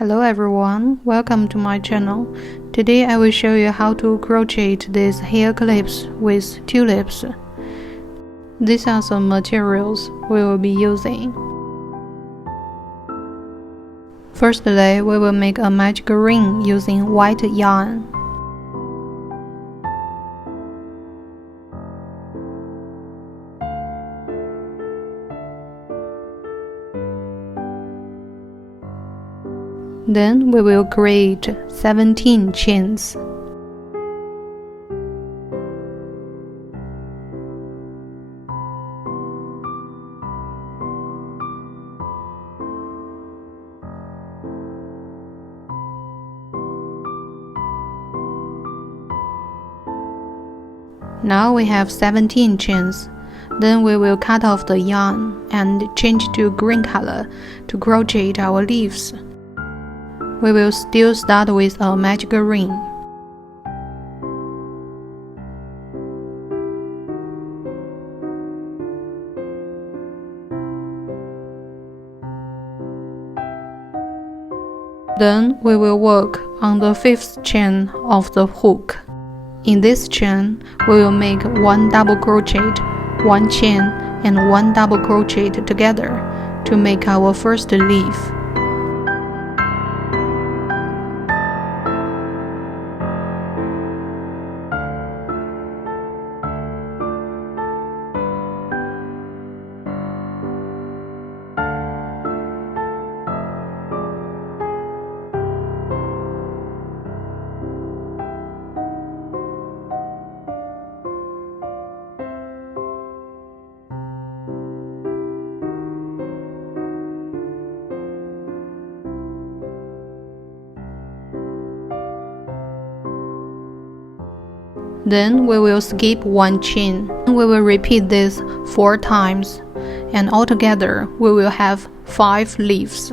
Hello everyone, welcome to my channel. Today I will show you how to crochet these hair clips with tulips. These are some materials we will be using. Firstly, we will make a magic ring using white yarn. Then we will create 17 chains. Now we have 17 chains. Then we will cut off the yarn and change to green color to crochet our leaves. We will still start with a magic ring. Then we will work on the 5th chain of the hook. In this chain, we will make 1 double crochet, 1 chain, and 1 double crochet together to make our first leaf. Then we will skip 1 chain. We will repeat this 4 times, and altogether we will have 5 leaves.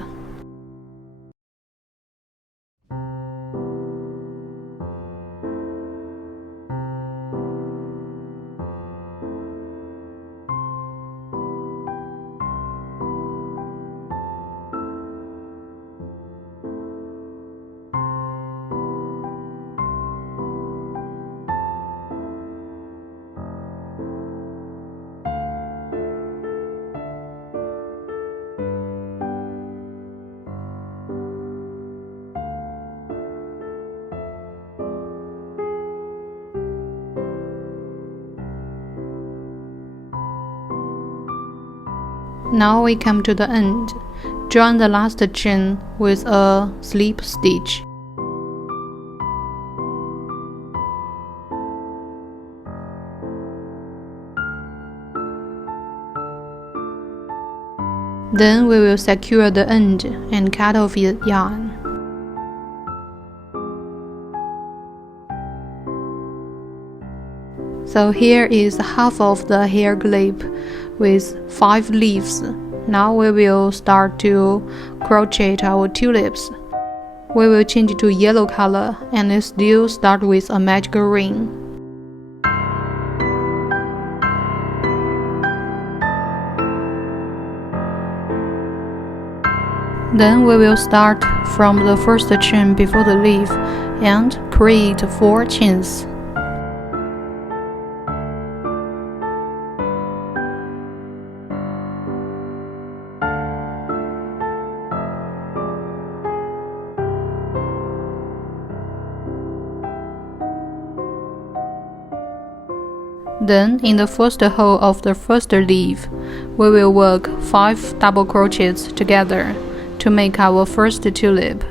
Now we come to the end. Join the last chain with a slip stitch. Then we will secure the end and cut off the yarn. So here is half of the hair clip with 5 leaves. Now we will start to crochet our tulips. We will change to yellow color and still start with a magic ring. Then we will start from the first chain before the leaf and create 4 chains. Then, in the first hole of the first leaf, we will work 5 double crochets together to make our first tulip.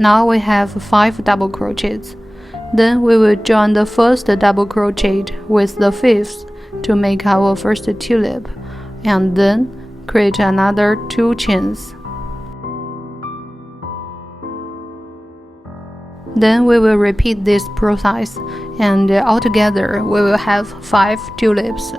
Now we have 5 double crochets. Then we will join the first double crochet with the 5th to make our first tulip, and then create another 2 chains. Then we will repeat this process, and altogether we will have 5 tulips.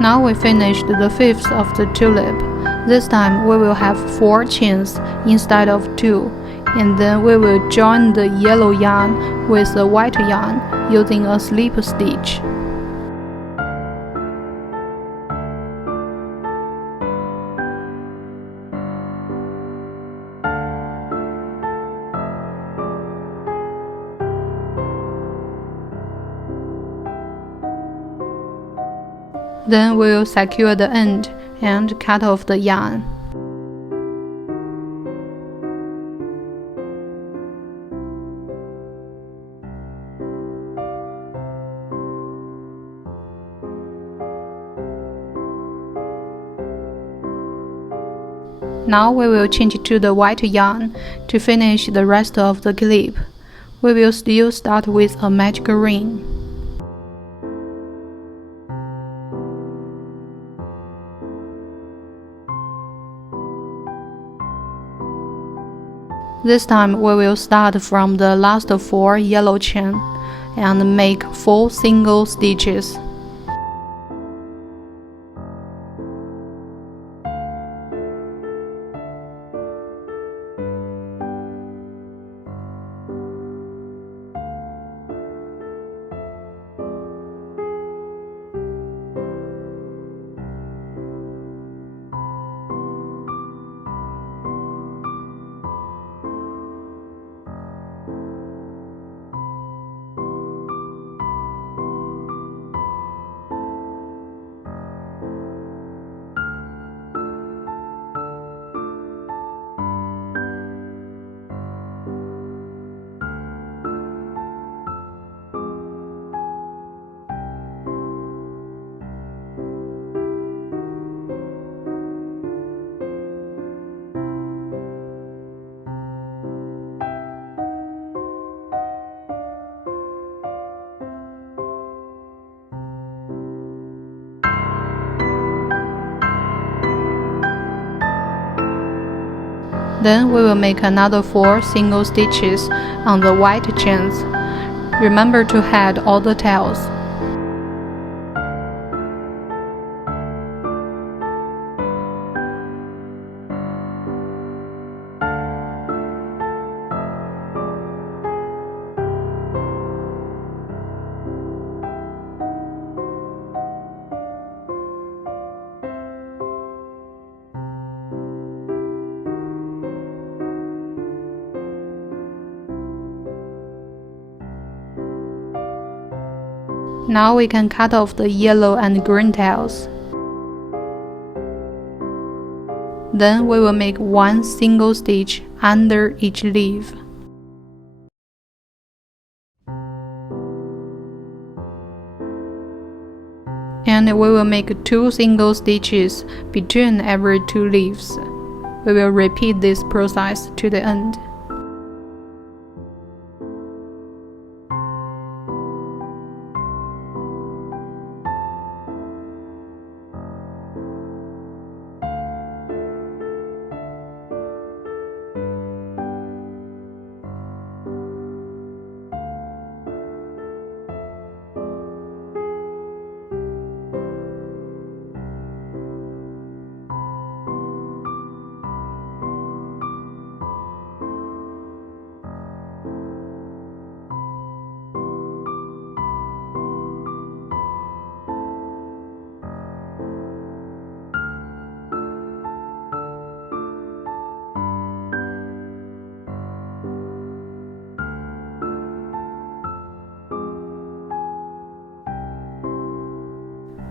Now we finished the 5th of the tulip. This time we will have 4 chains instead of 2, and then we will join the yellow yarn with the white yarn using a slip stitch. Then we will secure the end and cut off the yarn. Now we will change to the white yarn to finish the rest of the clip. We will still start with a magic ring. This time we will start from the last 4 yellow chain and make 4 single stitches. Then we will make another 4 single stitches on the white chains. Remember to head all the tails. Now we can cut off the yellow and green tails. Then we will make 1 single stitch under each leaf. And we will make 2 single stitches between every 2 leaves. We will repeat this process to the end.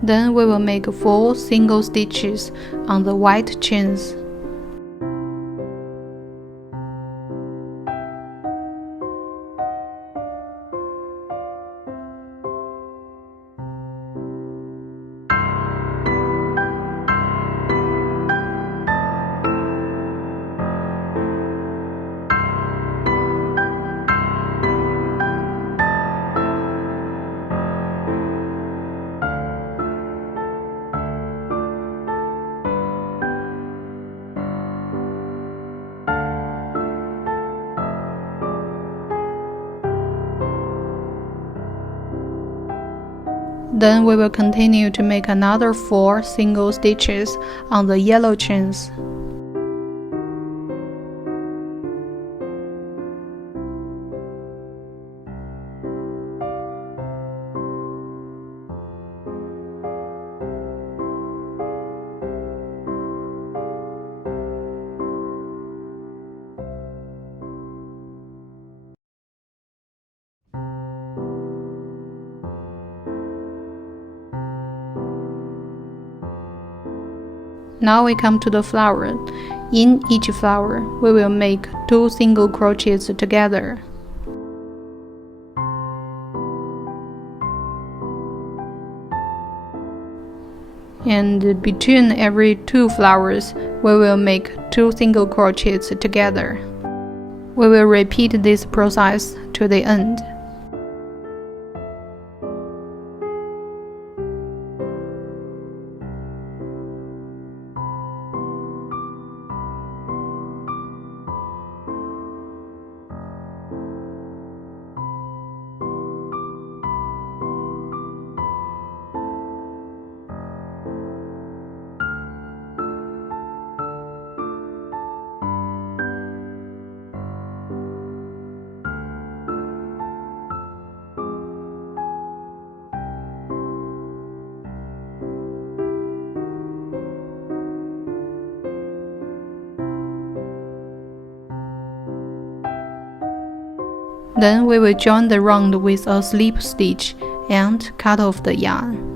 Then we will make 4 single stitches on the white chains. Then we will continue to make another 4 single stitches on the yellow chains. Now we come to the flower. In each flower, we will make 2 single crochets together. And between every 2 flowers, we will make 2 single crochets together. We will repeat this process to the end. Then we will join the round with a slip stitch and cut off the yarn.